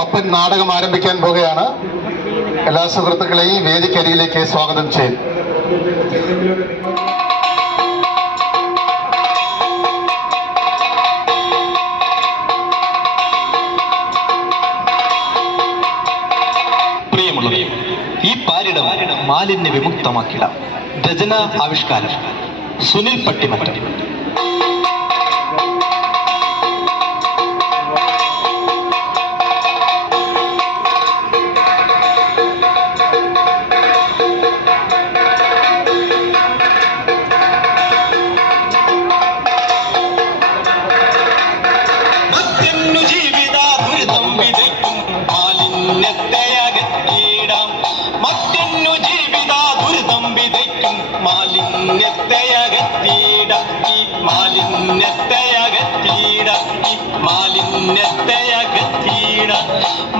പപ്പൻ നാടകം ആരംഭിക്കാൻ പോകുകയാണ്. എല്ലാ സുഹൃത്തുക്കളെയും വേദിക്കരിയിലേക്ക് സ്വാഗതം ചെയ്യും. പ്രിയമുള്ളവരെ, ഈ പാരിടം മാലിന്യ വിമുക്തമാക്കിടാം. രചന ആവിഷ്കാരം സുനിൽ പട്ടിമറ്റം.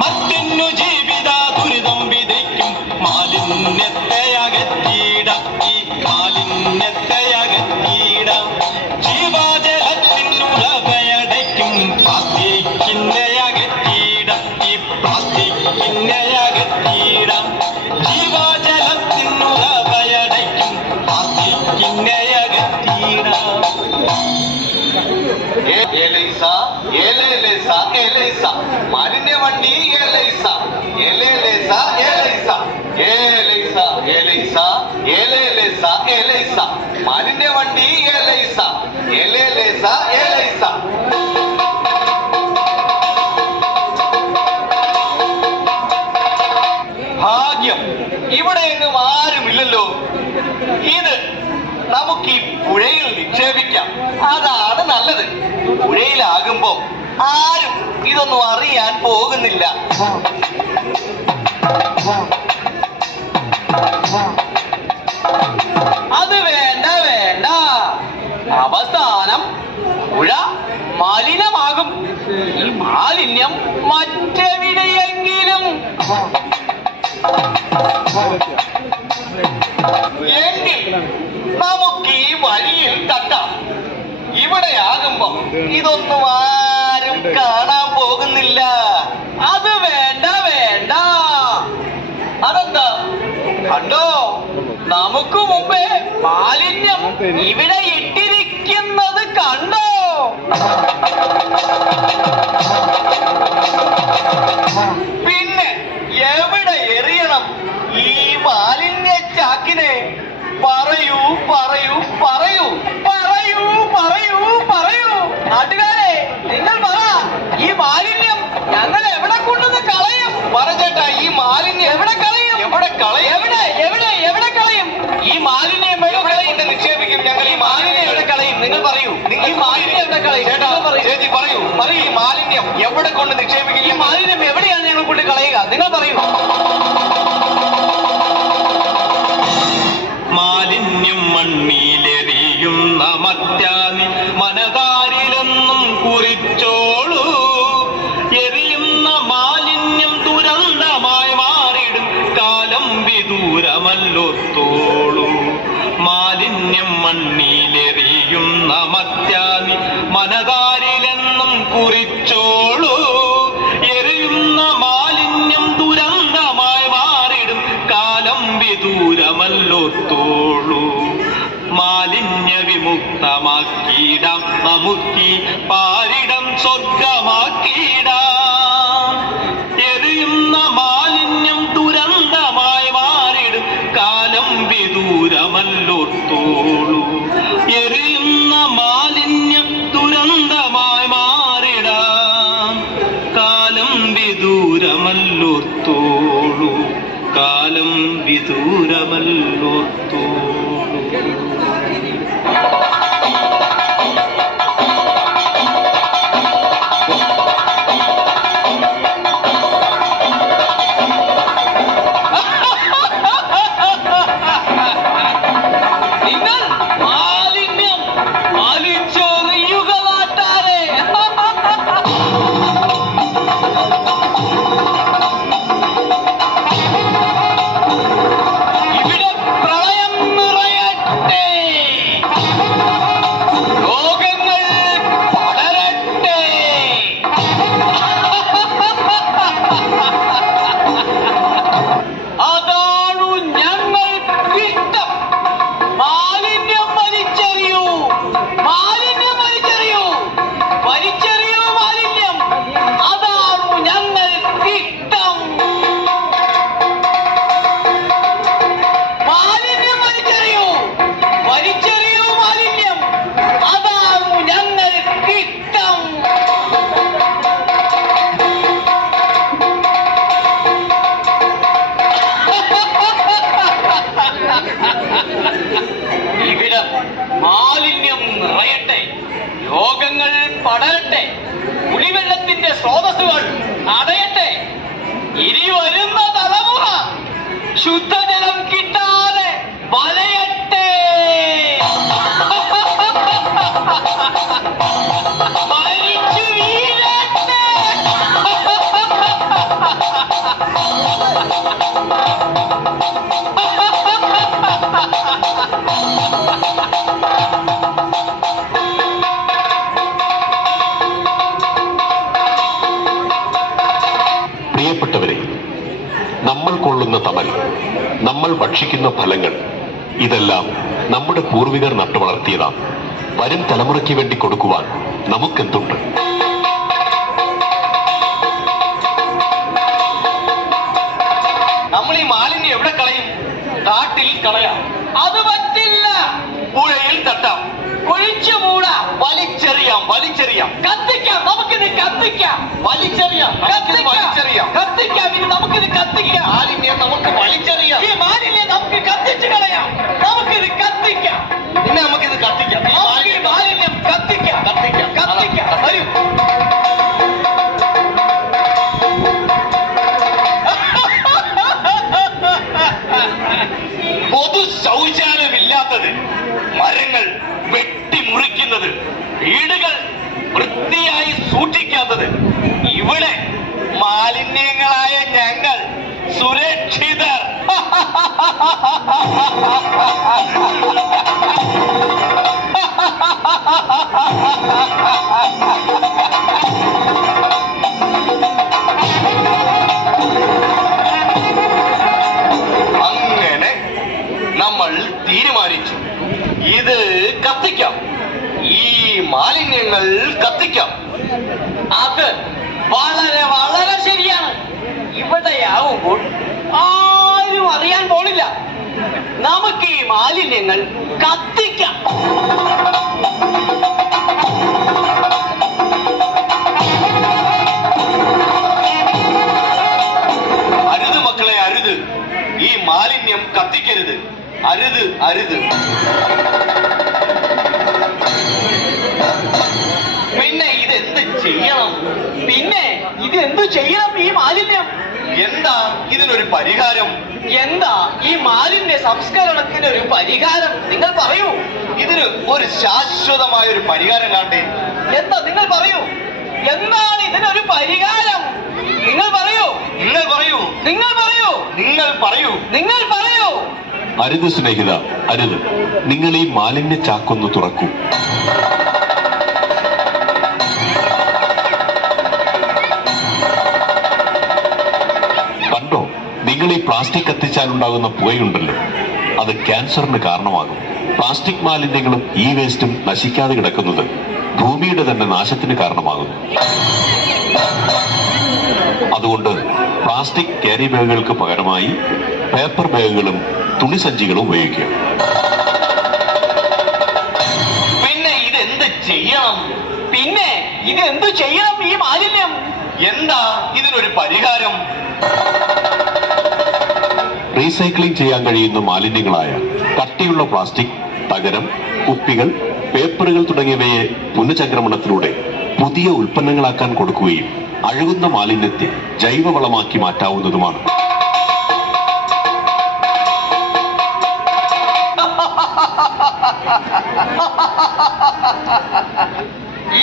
മറ്റെന്നു ജീവിത ദുരിതം വിതയ്ക്കും മാലിന്യത്തെ അകറ്റിയിട ഈ മാലിന്യത്തെ അകറ്റിയിട ജീവജലത്തിനുറവയടയ്ക്കും പ്ലാസ്റ്റിക്കിന്റെ അകറ്റിയിട ഈ പ്ലാസ്റ്റിക്കിന്റെ അകറ്റിയിട ജീവജലത്തിനുറവയടയ്ക്കും പ്ലാസ്റ്റിക്കിന്റെ അകറ്റിയിട. മാലിന്യ വണ്ടി മാലിന്യ വണ്ടി ഭാഗ്യം, ഇവിടെ എങ്ങും ആരുമില്ലല്ലോ. ഇത് നമുക്ക് ഈ പുഴയിൽ നിക്ഷേപിക്കാം. അതാണ് നല്ലത്. പുഴയിലാകുമ്പോ ആരും ഇതൊന്നും അറിയാൻ പോകുന്നില്ല. അത് വേണ്ട വേണ്ട, അവസാനം പുഴ മലിനമാകും. ഈ മാലിന്യം മറ്റെവിടെയെങ്കിലും എങ്കിൽ നമുക്ക് ഈ വഴിയിൽ തട്ടാം. ഇവിടെയാകുമ്പോ ഇതൊന്നും ആരും കാണാൻ പോകുന്നില്ല. അത് വേണ്ട വേണ്ട. അതെന്താ കണ്ടോ, നമുക്ക് മുമ്പേ മാലിന്യം ഇവിടെ ഇട്ടിരിക്കുന്നത് കണ്ടോ? പിന്നെ എവിടെ എറിയണം ഈ മാലിന്യ ചാക്കിനെ? പറയൂ പറയൂ പറയൂ പറയൂ പറയൂ പറയൂ. നാട്ടുകാരെ, നിങ്ങൾ പറ, ഈ മാലിന്യം ഞങ്ങൾ എവിടെ കൊണ്ടുവന്ന് കളയും? പറഞ്ഞേട്ടാ, ഈ മാലിന്യം എവിടെ കളയും? എവിടെ കളയും? എവിടെ എവിടെ എവിടെ കളയും? ഈ മാലിന്യം എവിടെ നിക്ഷേപിക്കും? ഞങ്ങൾ ഈ മാലിന്യം എവിടെ കളയും? നിങ്ങൾ പറയൂ, നിങ്ങൾ ഈ മാലിന്യം എവിടെ കളയും? ചേട്ടാ, ചേച്ചി പറയൂ പറയൂ, ഈ മാലിന്യം എവിടെ കൊണ്ട് നിക്ഷേപിക്കും? ഈ മാലിന്യം എവിടെയാണ് ഞങ്ങൾ കൊണ്ട് കളയുക? നിങ്ങൾ പറയൂ. മാലിന്യം മണ്ണിലെറിയുന്ന മത്യാനി മനതാരിലെന്നും കുറിച്ചോളൂ. എറിയുന്ന മാലിന്യം ദുരന്തമായി മാറിടും കാലം വിദൂരമല്ലോത്തോളൂ. മാലിന്യം മണ്ണിലെറിയുന്ന മത്യാനി മനതാരിലെന്നും കുറിച്ചോളൂ. എറിയുന്ന മാലിന്യം ദുരന്തമായി മാറിടും കാലം വിദൂരമല്ലോത്തോളൂ. മാലിന്യ വിമുക്തമാക്കിയിടാം നമുക്കീ പാരിടം സ്വർഗമാക്കിയിടാം. എറിയുന്ന മാലിന്യം ദുരന്തമായി മാറിടും കാലം വിദൂരമല്ലോത്തോളൂ. എറിയുന്ന മാലിന്യം ദുരന്തമായി മാറിടാം കാലം വിദൂരമല്ലോത്തോളൂ. കാലം വിദൂരമല്ലോത്തോളൂ. നമ്മൾ കൊള്ളുന്ന തമൽ, നമ്മൾ ഭക്ഷിക്കുന്ന ഫലങ്ങൾ, ഇതെല്ലാം നമ്മുടെ പൂർവികർ നട്ടുവളർത്തിയതാണ്. വരും തലമുറയ്ക്ക് വേണ്ടി കൊടുക്കുവാൻ നമുക്കെന്തുണ്ട്? നമ്മൾ ഈ മാലിന്യം എവിടെ കളയും? കാട്ടിൽ കളയാം. അത് പറ്റില്ല. പുഴയിൽ തട്ടാം, കുഴിച്ചു മൂടാം, വലിച്ചെറിയാം, കത്തിക്കാം. നമുക്കിത് കത്തിക്കാം, വലിച്ചെറിയാം, കത്തിക്കാം. ഇനി നമുക്കിത് കത്തിക്കാം. മാലിന്യം നമുക്ക് വലിച്ചെറിയാം. ഈ മാലിന്യം നമുക്ക് കത്തിച്ചു കളയാം. നമുക്കിത് കത്തിക്കാം. പിന്നെ നമുക്കിത് കത്തിക്കാം. ഈ മാലിന്യം കത്തിക്കാം. വരൂ. പൊതു ശൗചാലയമില്ലാത്തത്, മരങ്ങൾ വെട്ടിമുറിക്കുന്നത്, വീടുകൾ വൃത്തിയായി സൂക്ഷിക്കാത്തത്, ഇവിടെ മാലിന്യങ്ങളായ ഞങ്ങൾ സുരക്ഷിതർ. അങ്ങനെ നമ്മൾ തീരുമാനിച്ചു, ഇത് കത്തിക്കാം, ഈ മാലിന്യങ്ങൾ കത്തിക്കാം. അത് വളരെ വളരെ ശരിയാണ്. ഇവിടെയാവുമ്പോൾ ആരും അറിയാൻ പോണില്ല. നമുക്ക് ഈ മാലിന്യങ്ങൾ കത്തിക്കാം. അരുത് മക്കളെ, അരുത്. ഈ മാലിന്യം കത്തിക്കരുത്. അരുത്. പിന്നെ ഇതെന്ത് ചെയ്യണം? ഈ മാലിന്യം എന്താ ഇതിനൊരു പരിഹാരം? എന്താ ഈ മാലിന്യ സംസ്കരണത്തിന് ഒരു പരിഹാരം? നിങ്ങൾ പറയൂ. ഇതിന് ഒരു ശാശ്വതമായ ഒരു പരിഹാരം കാണണ്ടേ? എന്താ? നിങ്ങൾ പറയൂ. എന്താണ് ഇതിനൊരു പരിഹാരം? നിങ്ങൾ പറയൂ. അരുത് സ്നേഹിത, അരുത്. നിങ്ങൾ ഈ മാലിന്യ ചാക്കൊന്ന് തുറക്കൂ. കണ്ടോ, നിങ്ങൾ ഈ പ്ലാസ്റ്റിക് കത്തിച്ചാലുണ്ടാകുന്ന പുകയുണ്ടല്ലോ, അത് ക്യാൻസറിന് കാരണമാകും. പ്ലാസ്റ്റിക് മാലിന്യങ്ങളും ഈ വേസ്റ്റും നശിക്കാതെ കിടക്കുന്നത് ഭൂമിയുടെ തന്നെ നാശത്തിന് കാരണമാകുന്നു. അതുകൊണ്ട് പ്ലാസ്റ്റിക് ക്യാരി ബാഗുകൾക്ക് പകരമായി പേപ്പർ ബാഗുകളും തുണിസഞ്ചികളും ഉപയോഗിക്കുക. പിന്നെ ഇതെന്ത് ചെയ്യണം? ഈ മാലിന്യം എന്താ ഇതിനൊരു പരിഹാരം? റീസൈക്ലിംഗ് ചെയ്യാൻ കഴിയുന്ന മാലിന്യങ്ങളായ കട്ടിയുള്ള പ്ലാസ്റ്റിക്, തകരം, കുപ്പികൾ, പേപ്പറുകൾ തുടങ്ങിയവയെ പുനഃചംക്രമണത്തിലൂടെ പുതിയ ഉൽപ്പന്നങ്ങളാക്കാൻ കൊടുക്കുകയും അഴുകുന്ന മാലിന്യത്തെ ജൈവവളമാക്കി മാറ്റാവുന്നതുമാണ്.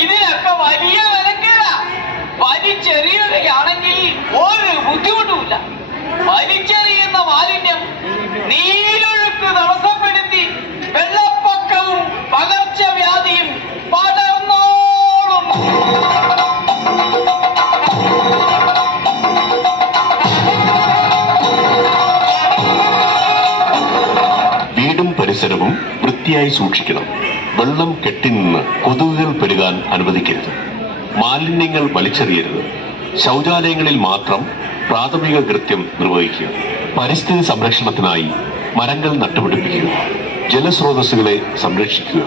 ഇതിനൊക്കെ വലിയ വിലക്കേടാ. വലിച്ചെറിയുകയാണെങ്കിൽ ഒരു ബുദ്ധിമുട്ടുമില്ല. വലിച്ചെറിയുന്ന മാലിന്യം നീരൊഴുക്ക് തടസ്സപ്പെടുത്തി വെള്ളപ്പൊക്കവും പകർച്ചവ്യാധിയും പടർന്നോളും. വീടും പരിസരവും വൃത്തിയായി സൂക്ഷിക്കണം. വെള്ളം കെട്ടിനിന്ന് കൊതുകുകൾ പെരുകാൻ അനുവദിക്കരുത്. മാലിന്യങ്ങൾ വലിച്ചെറിയരുത്. ശൗചാലയങ്ങളിൽ മാത്രം പ്രാഥമിക കൃത്യം നിർവഹിക്കുക. പരിസ്ഥിതി സംരക്ഷണത്തിനായി മരങ്ങൾ നട്ടുപിടിപ്പിക്കുക. ജലസ്രോതസ്സുകളെ സംരക്ഷിക്കുക.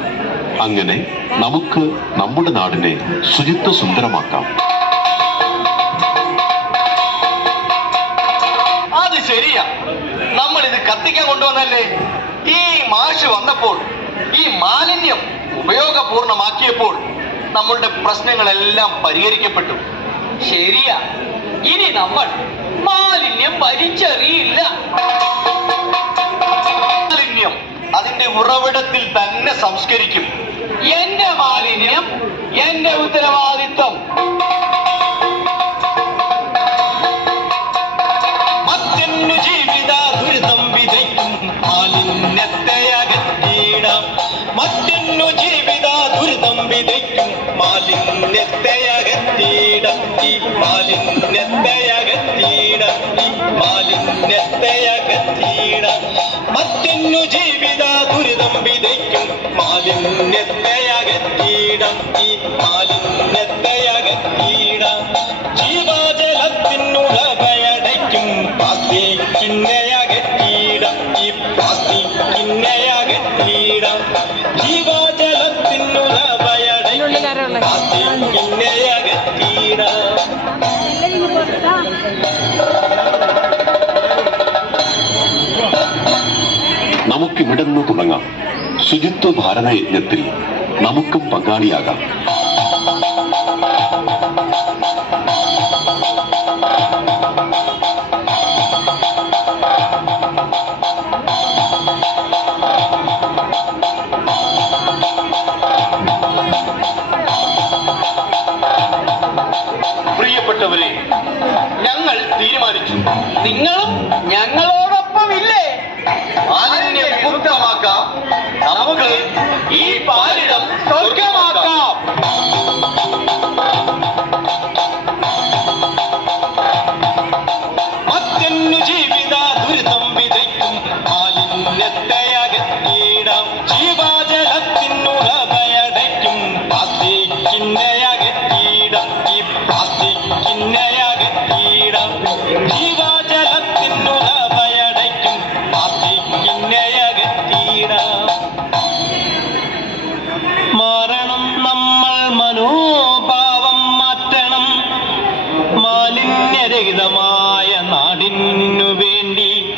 അങ്ങനെ നമുക്ക് നമ്മുടെ നാടിനെ ശുചിത്വ സുന്ദരമാക്കാം. അത് ശരിയാ. നമ്മൾ ഇത് കത്തിക്കാൻ കൊണ്ടുവന്നല്ലേ? ഈ മാഷ് വന്നപ്പോൾ, ഈ മാലിന്യം ഉപയോഗപൂർണമാക്കിയപ്പോൾ നമ്മളുടെ പ്രശ്നങ്ങളെല്ലാം പരിഹരിക്കപ്പെട്ടു. ശരിയാ. ഇനി നമ്മൾ മാലിന്യം വലിച്ചെറിയില്ല. മാലിന്യം അതിന്റെ ഉറവിടത്തിൽ തന്നെ സംസ്കരിക്കും. എന്റെ മാലിന്യം എന്റെ ഉത്തരവാദിത്വം. മറ്റൊന്നു ജീവിത ദുരിതം വിതയ്ക്കും മാലിന്യത്തെ അകറ്റിയിടാം. മറ്റൊന്നു ജീവിത ദുരിതം വിതയ്ക്കും മാലിന്യത്തെ അകറ്റിയിടാം. ഈ മാലിന്യത്തെ അകറ്റിയിടാം. ഈ മാലിന്യ മാലിന്യത്തെയകറ്റിയിടാം. മറ്റെന്നു ജീവിത ദുരിതം വിതയ്ക്കും മാലിന്യത്തെയകറ്റിയിടാം. ഈ മാലിന്യത്തെയകറ്റിയിടാം. ജീവജലത്തിനുളവയടയ്ക്കും പ്ലാസ്റ്റിക്കിനെയകറ്റിയിടാം. ഈ പ്ലാസ്റ്റിക്കിനെയകറ്റിയിടാം. ജീവജലത്തിനുളവയടയ്ക്കും പ്ലാസ്റ്റിക്കിനെയകറ്റിയിടാം. നമുക്കിവിടുന്ന് തുടങ്ങാം. ശുചിത്വ ഭാരതയജ്ഞത്തിൽ നമുക്കും പങ്കാളിയാകാം. പ്രിയപ്പെട്ടവരെ, ഞങ്ങൾ തീരുമാനിച്ചു. നിങ്ങളും ഞങ്ങളോടൊപ്പമില്ലേ? മാലിന്യ വിമുക്തമാക്കാം. നമുക്ക് ഈ പാലിടം സ്വർഗമാക്കാം. മറ്റെന്നു ജീവിത ദുരിതം വിതയ്ക്കും മാലിന്യത്തെയകറ്റിയിടാം. ജീവജലത്തിനുളവയടയ്ക്കും പ്ലാസ്റ്റിക്കിനെയകറ്റിയിടാം. ഈ പ്ലാസ്റ്റിക്കിനെയകറ്റിയിടാം. ജീവജലത്തിനുളവയടയ്ക്കും പ്ലാസ്റ്റിക്കിനെയകറ്റിയിടാം. മാറണം നമ്മൾ മനോഭാവം മാറ്റണം. മാലിന്യരഹിതമായ നാടിനു വേണ്ടി,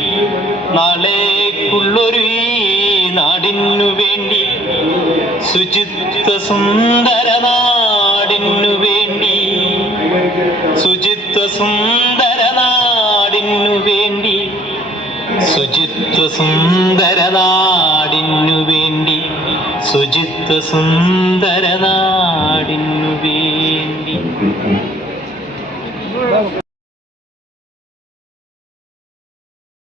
നാളേക്കുള്ളൊരു ഈ നാടിനു വേണ്ടി, ശുചിത്വ സുന്ദര നാടിനു വേണ്ടി, ശുചിത്വ സുന്ദര നാടിനു വേണ്ടി, ശുചിത്വ സുന്ദര നാടിനു വേണ്ടി, ശുചിത്വ സുന്ദര നാടിനു വേണ്ടി.